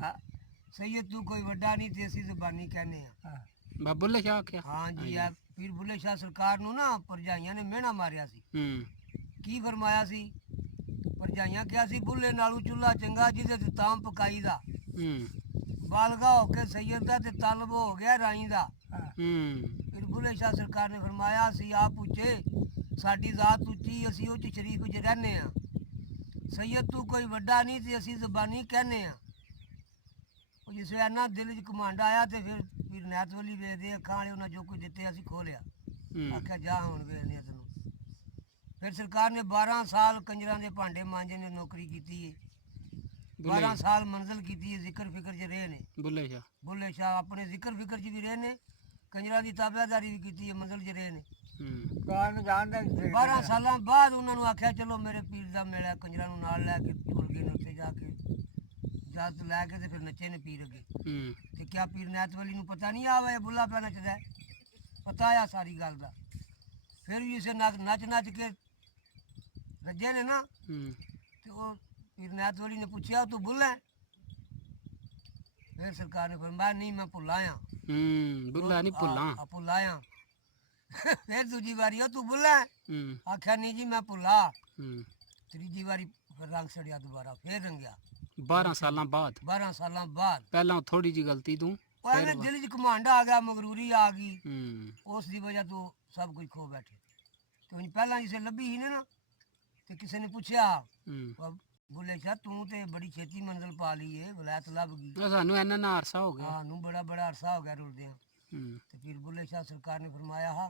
सैयद तू कोई वड्डा नहीं ते असी ज़बानी कहने आ। बाबा बुल्ले शाह क्या? हाँ जी आ पीर बुल्ले शाह सरकार नू ना भरजाइयां ने मेहना मारिया सी। की फरमाया सी भरजाइयां क्या सी बुल्ले नालू चूल्हा चंगा जिदे ते ताम पकाई दा बालगा हो के सैयद दा ते तलब हो गया राई दा। फिर बुल्ले शाह सरकार ने फरमाया सी आप उच्चे साडी जात उच्ची असी उच शरीक विच रहने आ। सैयद तू कोई वड्डा नहीं ते असी ज़बानी कहने आ। जिस ना दिल च घमंड आया तो फिर नैत वली वेखदे अक्खां वाले उन्हें जो कुछ दिते असी खोलिया आख्या जा हुण वेखने आ तैनूं। फिर सरकार ने 12 साल कंजरां दे भांडे मांजे ने नौकरी की है। 12 साल मंजिल की है जिक्र फिक्र च रहे ने बुल्ले शाह अपने जिक्र फिक्र च भी रहे ने कंजरां की ताबेदारी भी की है मंजिल च रहे ने। 12 साल बाद उन्होंने आख्या चलो मेरे पीर का मेला कंजरां नूं नाल लैके टुर गए ने उत्थे जाके इजाजत लैके ते फिर नचे ने पीर अगे। ते क्या पीर नैत वली नूं पता नहीं आवा बुल्ला पे नचदा है पता आ सारी गल का। फिर भी उसे नच नच के रजे ने ना तो वो पीर नैत वली ने पूछा तू बुल्ला है? फिर सरकार ने फरमाया नहीं मैं भुल्ला आ। बुल्ला नहीं भुल्ला आ। फिर दूजी बारी तू बुल्ला है? आख्या नहीं जी मैं भुल्ला। तीजी बारी फिर रंग सड़िया दोबारा फिर रंगया 12 साल बाद 12 साल बाद पहला थोड़ी जी गलती तू दिल च घमंड आ गया मगरूरी आ गई उस दी वजह तो सब कुछ खो बैठे। तो पहला जिसे लभी ही ना तो किसी ने पूछा बुल्ले शाह तू तो बड़ी छेती मंजिल पा ली है वलैत लभ गई सानू इन्ना अरसा हो गया। हाँ बड़ा बड़ा अरसा हो गया रुलदे। तो फिर बुल्ले शाह सरकार ने फरमाया हा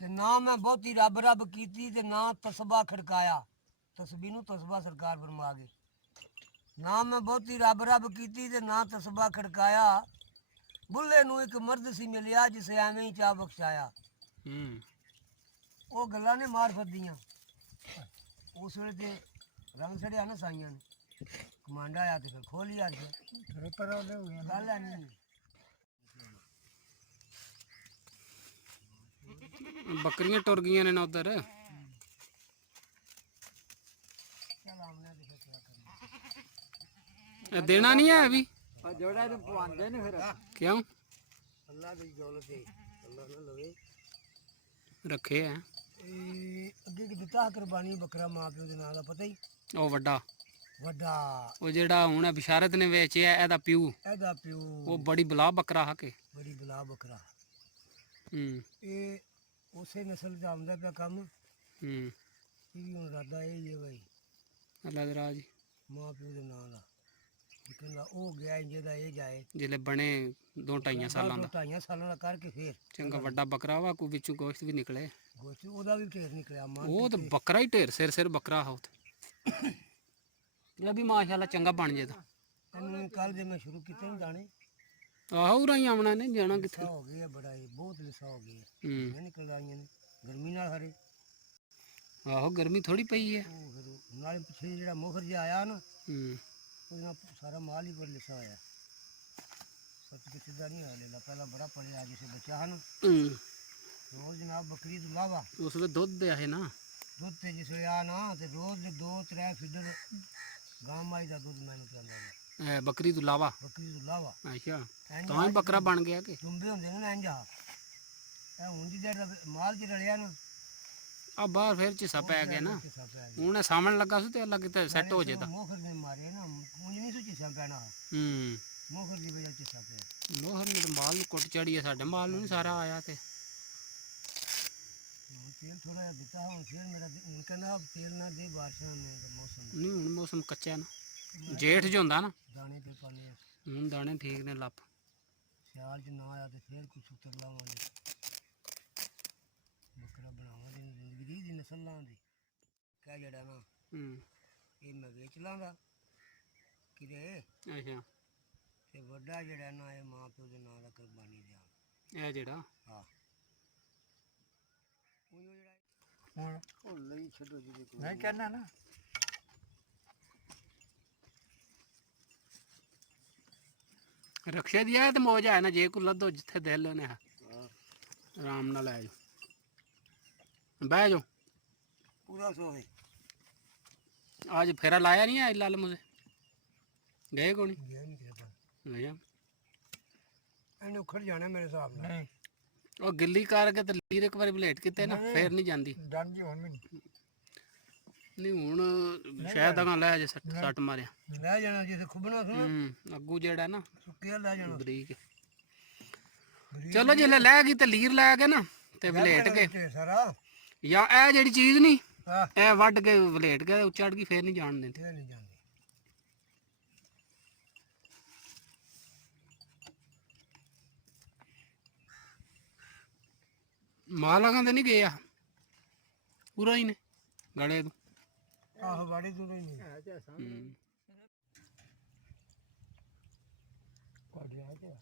कि ना मैं बहुती रब रब की ना तस्बा खड़काया। तस्बी नूं तस्बा सरकार फरमा गए ना मैं बहुती रब रब की ना तस्बा खड़काया। बुल्ले नूं एक मर्द सी मिलिया जिसे एवें ही चा बख्शाया। वो गल्लां ने मार्फत दियां उस वेले ते रंग सड़िया ना साइयां ने घमंड आया तो फिर खोल लिया गल है नहीं। बकरियां टुर गई ने ना उधर देना नहीं है अभी क्यों अल्लाह दी दौलत है अल्लाह ना लवे रखे है अगे की दिता कुर्बानी बकरा मां प्यो दे नाम दा पता ही ओ वड्डा वो जेड़ा हुण बिशारत ने वेचिया एदा प्यू वो बड़ी बला बकरा हा के बड़ी बला बकरा ये उसे नस्ल दा आंदा पिया कम ये हुण रादा यही है भाई अल्लाह दे राज मां प्यो दे नाम दा कहंदा ओ गया इंजे दा ए जाए जिले बने 2-2.5 सालां दा 2.5 सालां दा करके फिर चंगा वड्डा बकरा वा को विचों गोश्त भी निकले गोश्त ओदा भी ढेर निकलिया वो तो बकरा ही ढेर सिर बकरा हा उते ये भी माशाल्लाह चंगा बन जे तो कल जे मैं शुरू किते नहीं जाने आहो उरा ही आना ने जाना किथे हो गया बड़ा ही बहुत लिसा हो गया निकल आईयां ने गर्मी नाल हरे आहो गर्मी थोड़ी पई है नाले पिछले जेड़ा मोहर जे आया ना सारा माल ही पर लिसा आया सच के सीधा नहीं आ लेला पहला बड़ा पड़े आज से बचा है ना रोज जनाब बकरी तो लावा उस वे दूध दे है ना दूध ते जिस वे आ ना ते रोज 2-3 फीडर गांव माई दा दूध मैंने पिलांदा बकरी तो लावा अच्छा तो ही बकरा बन गया के चुंबे होंदे ना इंज ए हुन दी जेड़ा माल च रलिया ना अब बाहर फिर चिसा पै गया ना उन्हें सामने लगा सो ते अल्लाह किते सेट हो जेता मोहर ने मारे ना मुंज नहीं सो चिसा पैना मोहर दी वजह चिसा पे मोहर ने तो माल कुट चढ़ी है साडे माल नहीं सारा आया ते तेल थोड़ा जा दिता हूं फिर मेरा कहना तेल ना दे बारिश में मौसम नहीं हुन मौसम कच्चा ना जेठ जो हुंदा ना दाने पे पाने हुन दाने ठीक ने लप सियाल च ना आया तो फिर कुछ उतर लावांगे बकरा बनावांगे जिंदगी दी नस्लां दी क्या जड़ा ना ये मैं बेच लांगा किरे अच्छा ते वड्डा जड़ा ना ये मां प्यो दे नाम दा कुर्बानी दियां ए जेड़ा हां ਉਹ ਜਿਹੜਾ ਹੁਣ ਉਹ ਲਈ ਛੱਡੋ ਜੀ ਮੈਂ ਕਹਿਣਾ ਨਾ रक्षा दिया है तो मौज है ना जे को लदो जिथे दिल ने आराम नाल लै जाओ बह जाओ पूरा सोए आज फेरा लाया नहीं है लाल मुझे ਗਏ ਕੋਣੀ ਗਿਆ ਨਹੀਂ ਕਿਤੇ ਗਿਆ ਇਹਨੇ ਉਖੜ ਜਾਣਾ ਮੇਰੇ ਹਿਸਾਬ ਨਾਲ ਉਹ ਗਿੱਲੀ ਕਰਕੇ ਤੇ ਲੀਰ ਇੱਕ ਵਾਰੀ ਬਲੇਟ ਕੀਤੇ ਨਾ ਫੇਰ ਨਹੀਂ ਜਾਂਦੀ ਡਨ ਜੀ ਹੁਣ ਮੈਨੂੰ ਨਹੀਂ ਹੁਣ ਸ਼ਾਇਦ ਅਗਾਂ ਲੈ ਜੇ ਸੱਟ ਮਾਰਿਆ ਲੈ ਜਾਣਾ ਜਿੱਥੇ ਖੁੱਬਣਾ ਸੀ ਨਾ ਅੱਗੂ ਜਿਹੜਾ ਨਾ ਸੁੱਕਿਆ ਲੈ ਜਾਣਾ ਬਰੀਕ ਚਲੋ ਜੇ ਲੈ ਗਈ ਤੇ ਲੀਰ ਲੈ ਕੇ ਨਾ ਤੇ ਬਲੇਟ ਕੇ ਸਾਰਾ ਜਾਂ ਇਹ ਜਿਹੜੀ ਚੀਜ਼ ਨਹੀਂ ਹਾਂ ਇਹ ਵੱਢ ਕੇ ਬਲੇਟ ਕੇ ਉੱਚੜ ਗਈ ਫੇਰ ਨਹੀਂ ਜਾਣ ਦਿੰਦੇ ਇਹ ਨਹੀਂ ਜਾਂਦੀ ਮਾਲਾਂਗਾ ਤੇ ਨਹੀਂ ਗਏ ਆ ਪੂਰਾ ਹੀ ਨੇ ਗਲੇ ਤੋਂ ਆਹ ਬਾੜੀ ਤੋਂ ਨਹੀਂ ਹੂੰ। ਕੱਢ ਲਿਆ ਤੇ